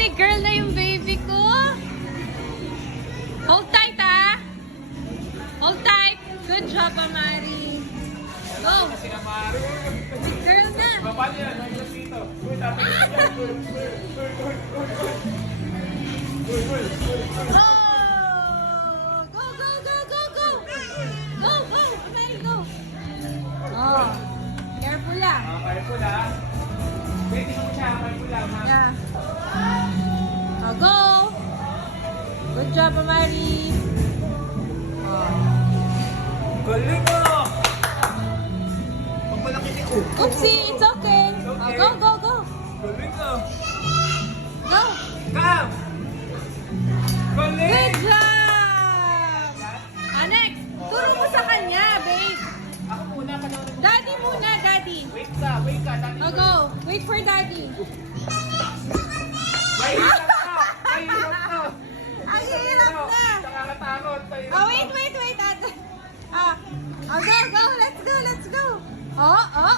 big girl na yung baby ko. Hold tight, ah. Hold tight. Good job, Amari. Go. Big girl na. Paano yan? Nandun dito. Uy, tatay ko dyan. Oh! Go, go, go, go, go. Go, go. Amari, go. Oh. Careful lang. Careful ha. Pwede mo siya. Careful lang ha. Yeah. Oh, go. Good job, Amari. Galing mo! Pag malaki ni Oopsie, it's okay. Oh, go, go, go. Galing mo! Go. Kam! Galing! Good job! Next, turo mo sa kanya, babe. Ako muna, panoorin mo. Daddy muna, daddy. Wait ka, wait ka. Dati Oh, go. Wait for daddy. Mahirap ka! Mahirap ka! Ang hirap na. Nakakatakot. Oh, wait, wait, wait. Oh, go, go. Let's go, let's go. Oh, oh.